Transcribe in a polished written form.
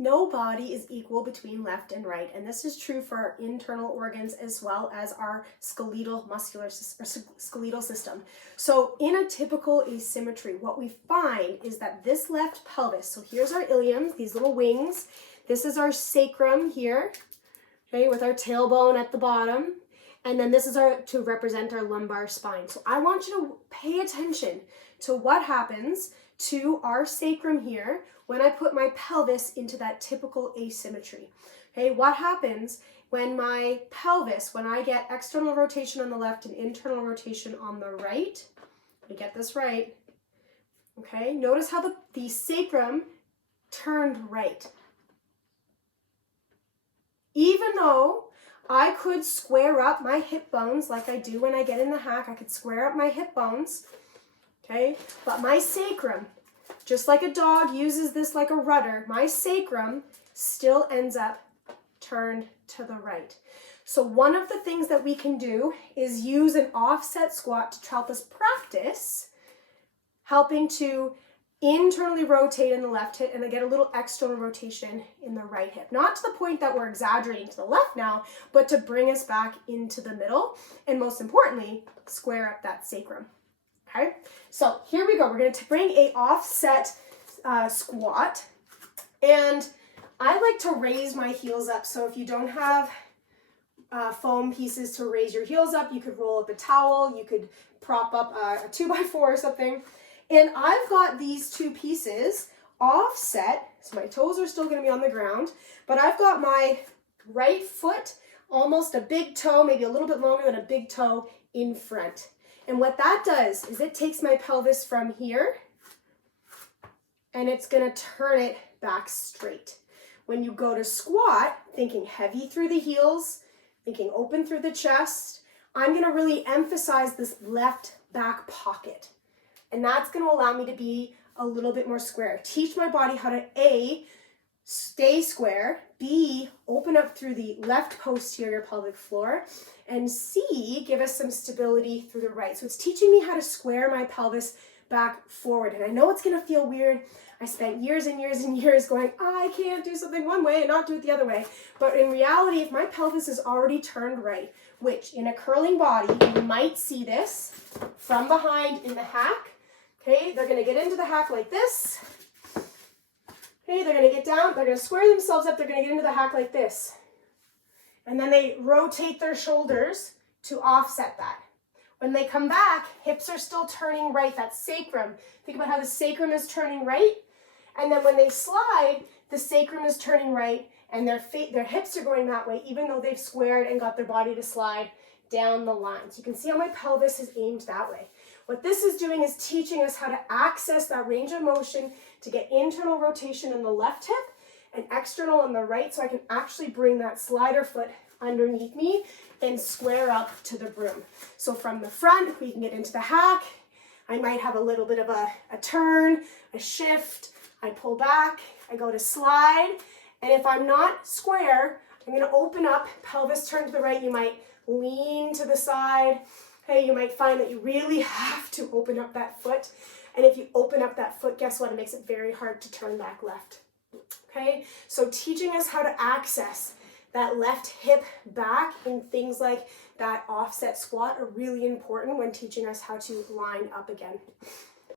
No body is equal between left and right, and this is true for our internal organs as well as our skeletal system. So in a typical asymmetry, what we find is that this left pelvis, so here's our ilium, these little wings, this is our sacrum here, okay, with our tailbone at the bottom, and then this is to represent our lumbar spine. So I want you to pay attention to what happens to our sacrum here when I put my pelvis into that typical asymmetry. Okay, what happens when my pelvis, when I get external rotation on the left and internal rotation on the right? Let me get this right. Okay, notice how the sacrum turned right. Even though I could square up my hip bones like I do when I get in the hack, I could square up my hip bones, okay, but my sacrum, just like a dog uses this like a rudder, my sacrum still ends up turned to the right. So one of the things that we can do is use an offset squat to help us practice helping to internally rotate in the left hip and I get a little external rotation in the right hip. Not to the point that we're exaggerating to the left now, but to bring us back into the middle and most importantly, square up that sacrum. Okay, so here we go. We're going to bring a offset squat, and I like to raise my heels up. So if you don't have foam pieces to raise your heels up, you could roll up a towel, you could prop up a 2x4 or something. And I've got these two pieces offset, so my toes are still going to be on the ground, but I've got my right foot, almost a big toe, maybe a little bit longer than a big toe, in front. And what that does is it takes my pelvis from here and it's going to turn it back straight. When you go to squat, thinking heavy through the heels, thinking open through the chest, I'm going to really emphasize this left back pocket. And that's going to allow me to be a little bit more square. Teach my body how to A, stay square, B, open up through the left posterior pelvic floor, and C, give us some stability through the right. So it's teaching me how to square my pelvis back forward. And I know it's going to feel weird. I spent years and years and years going, I can't do something one way and not do it the other way. But in reality, if my pelvis is already turned right, which in a curling body, you might see this from behind in the hack. Okay, they're going to get into the hack like this. Okay, they're going to get down, they're going to square themselves up, they're going to get into the hack like this. And then they rotate their shoulders to offset that. When they come back, hips are still turning right, that's sacrum. Think about how the sacrum is turning right. And then when they slide, the sacrum is turning right and their hips are going that way, even though they've squared and got their body to slide down the line. So you can see how my pelvis is aimed that way. What this is doing is teaching us how to access that range of motion to get internal rotation in the left hip and external on the right, so I can actually bring that slider foot underneath me and square up to the broom. So from the front, we can get into the hack. I might have a little bit of a turn, a shift. I pull back, I go to slide. And if I'm not square, I'm going to open up, pelvis turn to the right. You might lean to the side. Okay, you might find that you really have to open up that foot. And if you open up that foot, guess what? It makes it very hard to turn back left. Okay, so teaching us how to access that left hip back in things like that offset squat are really important when teaching us how to line up again.